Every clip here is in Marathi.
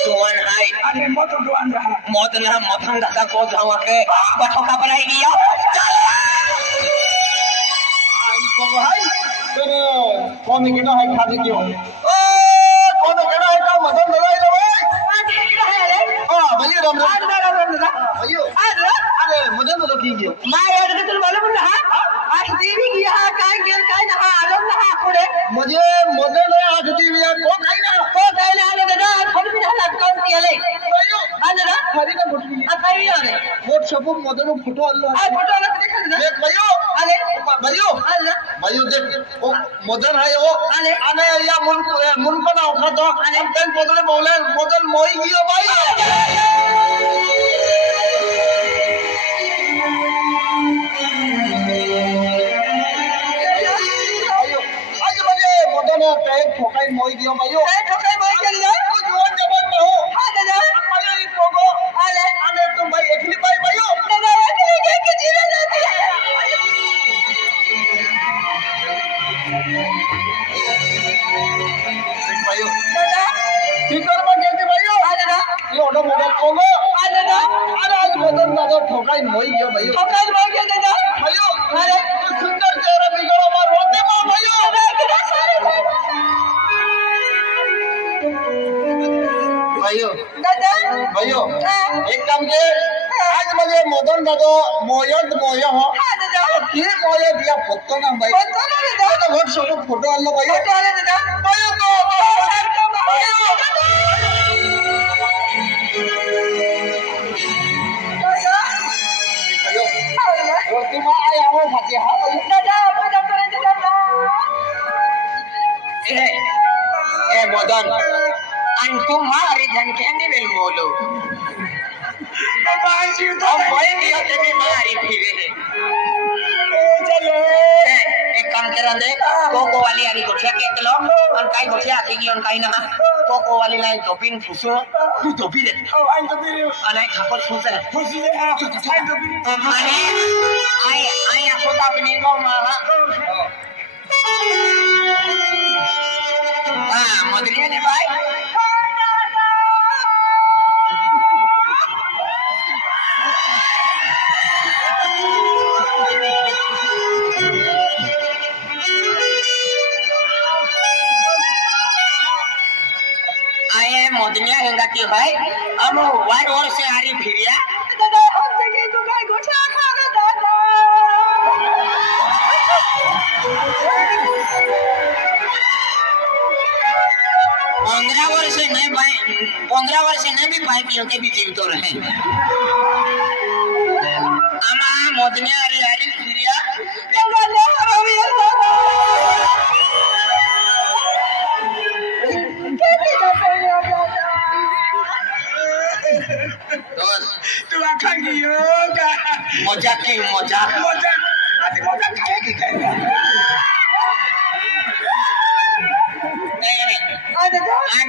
Tuan hai. Ada motor tuan dah. Modal lah mothang dah kau jawa ke. Kau kapal lagi dia. Ai ko hai. Pero कौन कितना है खाते क्यों? ओ कौन कितना है का मदन लगाई लो भाई. हां भैया राम भैया अरे मदन तो की क्यों? मैं यार के तुम मालूम ना आज देवी गया काय गेल काय ना आलम ना खोड़े मुझे मदन है आज टीवी है को खाई ना आले दादा खोल भी ना कौन दियाले भैया आले ना खरी का गुट भी खाई आले वोट सब मदन फोटो अल्लाह आ फोटो वाला देख ना देख भैया आले भैया आले भैया देख ओ मदन है ओ आले आने या मुन को ना उठा तो हम कहीं बदले बोले मदन मोई गियो भाई ठोकाई मोई दियो भाइयों ठोकाई मोई के लिए तू जवान जवान में हो हां दादा भाइयों इस लोगो आले आने तुम भाई एकली भाई भाइयों दादा अकेले के जीवन जाती है भाइयों दादा फिकर में कहते भाइयों हां दादा ये ओडो मोबाइल कोलो हां दादा अरे आज मदन दादा ठोकाई मोई दियो भाइयों ठोकाई मोई के दादा भाइयों अरे सुंदर चेहरा बिगड़ो मार रोते मां भाइयों भाइयों दादा भाइयों एक काम के आज मुझे मदन दादा मोयद मोय हो हां दादा ये मोयद दिया फोटो ना भाई फोटो ना दादा तो बहुत सब फोटो आलो भाई फोटो आले दादा भाइयों तो भाइयों और तुम आया हो भाई हां दादा दादा करे दादा ए Madan antum mari dan kene bel molo बाजी तो अब भाई दिया ते भी मारी फिरे चलो एक काम करा दे कोको वाली आरी को छे के लो अन काई को छे आती on काई ना कोको वाली लाइन तो पिन फुसो तू तो भी दे आई तो भी अने खापर फुसे खुशी है आई तो भी अने आई aku tak peninggal malah modelnya nih baik मोदनिया हेंगा की भाई हम वार और से आरी फिरिया दादा हम जगह तो गाय गोठा खाना दादा 15 वर्ष नहीं भाई 15 वर्ष नहीं भी भाई पियो के भी जीवित रहे आमा मोदनिया आरी आरी फिरिया दादा ले हरामिया दादा कैसे दादा तू आखा गियोगा मजाक की मजाक आज मजाक खाए की खाएगा आज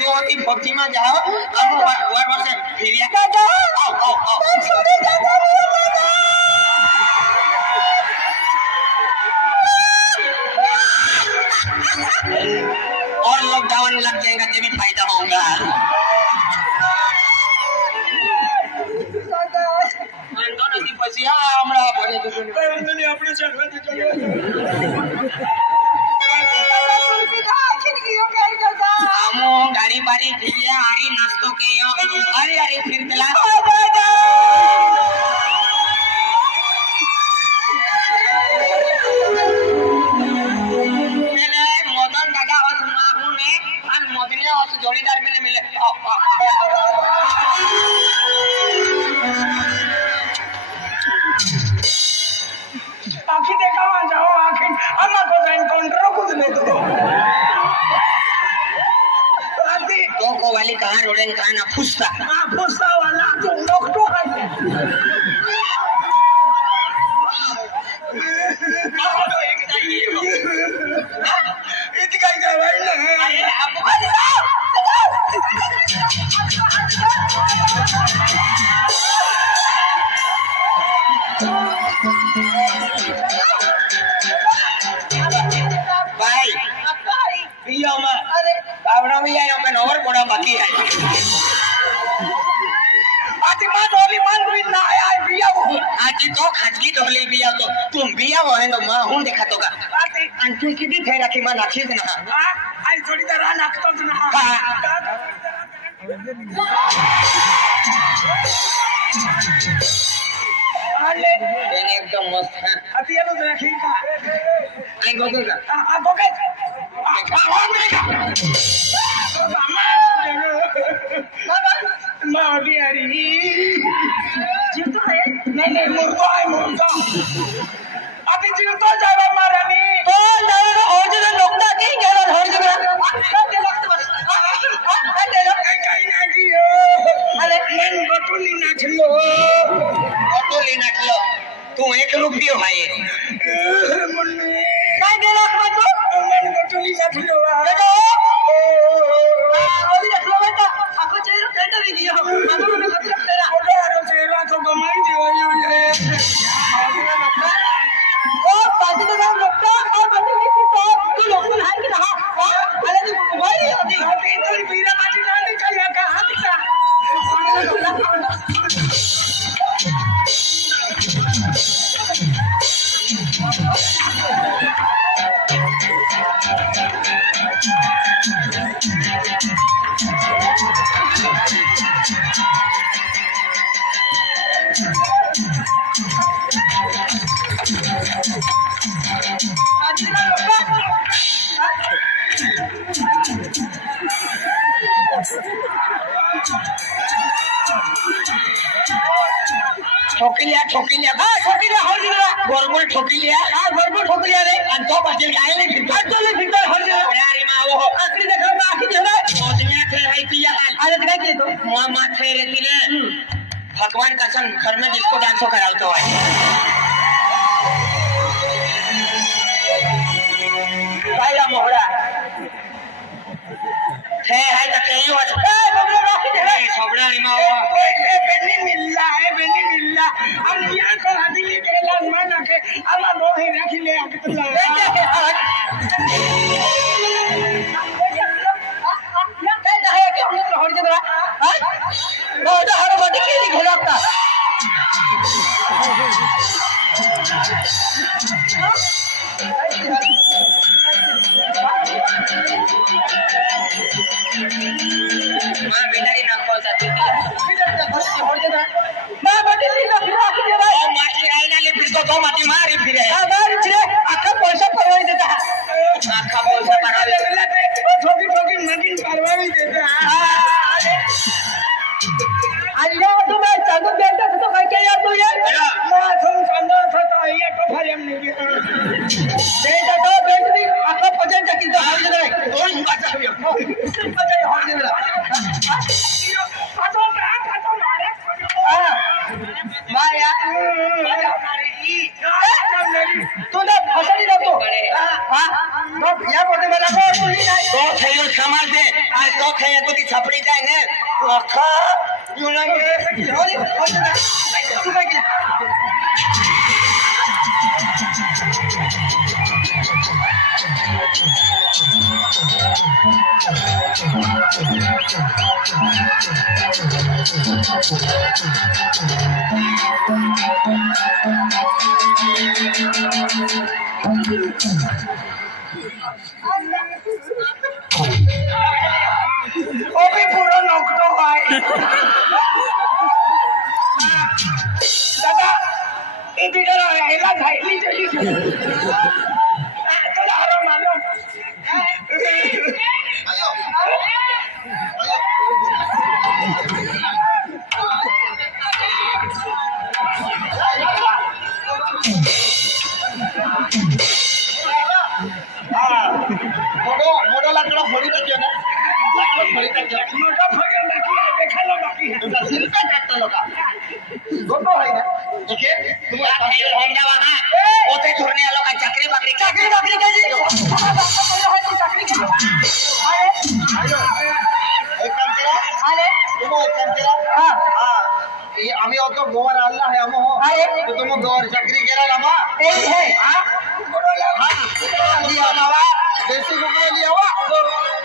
जो होती भक्ति में जाओ हम वार वर्ष फिरिया दादा आओ छोड़े दादा और लॉकडाउन लग जाएगा तो भी फायदा होगा दोनों दी पसिया हमरा बड़े दुनिया अपने चढ़वा दे चलो हमो गाड़ी बारी फिरिया आरी नास्तो के यो अरे अरे फिर दिला मैंने मदन दादा और माहू ने और मोदनिया और जोड़ीदार में मिले आखिर देखा वहां जाओ आखिर अम्मा को एनकाउंटर कुछ नहीं तो कोको वाली कहाँ रोड़ेन कहाँ ना फुसता फुसा वाला जो डॉक्टर है इतकाई का भाई ना अरे आपको भाई पिया में अरे कावड़ा भी आए अपन और बड़ा बाकी है आती मां डोली मान भी ना आया बिया वो आज तो खाजगी ढोली बिया तो तुम बिया वो है तो मां हूं देखा तो का आती अंतु की भी थे रखी मां नाखी ना आई थोड़ी तरह नाखतो ना आले एकदम मस्त है अति ये तो रखी का आई गोगल का आ गोके मां बियारी जीव तो है नहीं मुर्गा है मुर्गा अति जीव तो जावा मारानी तो जावा और जरा लोकता की गेला और जरा ते लगत बस ते लोग काही ना कियो अरे मन बटुली नाचलो तू 1 रुपयो है काय गेला माझो मन बटुली नाचलो बेटा ओली नाचलो बेटा आपको चेहरा पेट भी गया मानो में मतलब तेरा ओडा चेहरा तो गमाई दियो ये ओ बाजी तो नाम लगता और बाजी भी तो तू लोग को हार के रहा अरे तू वही होती होती तो वीरा बाजी ना निकल या का हाथ का ठोकिल्या हर जरा गोरगोर ठोकिल्या गोरगोर ठोकलिया रे आणि तो पाटील काय नाही फिरतो तो ले फिरतो हर जरा अरे मावो आखरी देखा ना आखी जरा मोदनिया थे है पिया अरे काय केलं तो मुआ माथे रहती ने भगवान कसम घर में डिस्को डांसो करावतो है कायला मोहरा थे है तो कहीं हो ए बबले राखी दे ए सोबड़ा रे मावो ए बेनी मिल्ला हम यहाँ को आदमी के लाल माना के आला लोहे रखी ले अकतला मां बिदाई ना खोलता तू मां बदली ना फिर आके दे भाई ओ माटी आईना ले फिर तो माटी मारी फिरे हमारी फिरे आका पैसा परवाई देता आखा बोलता paraवे वो ठोकी ठोकी नगिन परवाई देता अल्लाह तो मैं चांदो बेटा तो भाई क्या यार तू यार मैं तुम चांदो था तो ये तो भर हम नहीं बेटा तो बेट भी आका पजन चकी तो हर जगह ओए बात है पजन हर जगह पातो मारे माया तू ना फसली ना तो हां तो या बोलते मला को तू ही नाही तो थयो समाज दे आज तो थयो तो की छपड़ी जाए ने आखा यू ना होली तू काय केलं ओ भी पूरा नौकतो है दादा ये बिगर हेला झाइली चली थोड़ा आराम मारो आयो मोडो लाकडा फोडी टाक्यो ना लाकडा फोडी टाक्यो मोटा फगे बाकी है देखालो बाकी है तुमचा शिल्पा काटतो लोका गोटो आहे ना ओके तुम्ही आता हे होऊन जावा हा ओते धोरणे आलो काय चाकरी बाकरी काय जी चाकरी की आले एक काम करा आले तुम एक काम करा हां ये आम्ही होतो गोवर आल्ला है हम हो आहे तो तुम गोवर चक्री केला ना मा ए है हां बोलो हां लिया ना देसी कुकरे लिया वा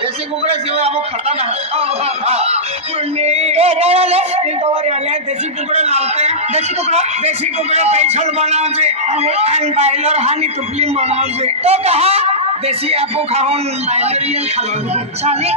देशी कुकड्याशिवाय आपण खाता नाही म्हणणे ए काय झाले ते गवारी आल्या देशी कुकडे लावते देशी कुकडे पेशल बनावचे आणि बायलर हानी तुपली बनावचे तो कहा देशी आपो खाऊन बायलर येईल खालो चाली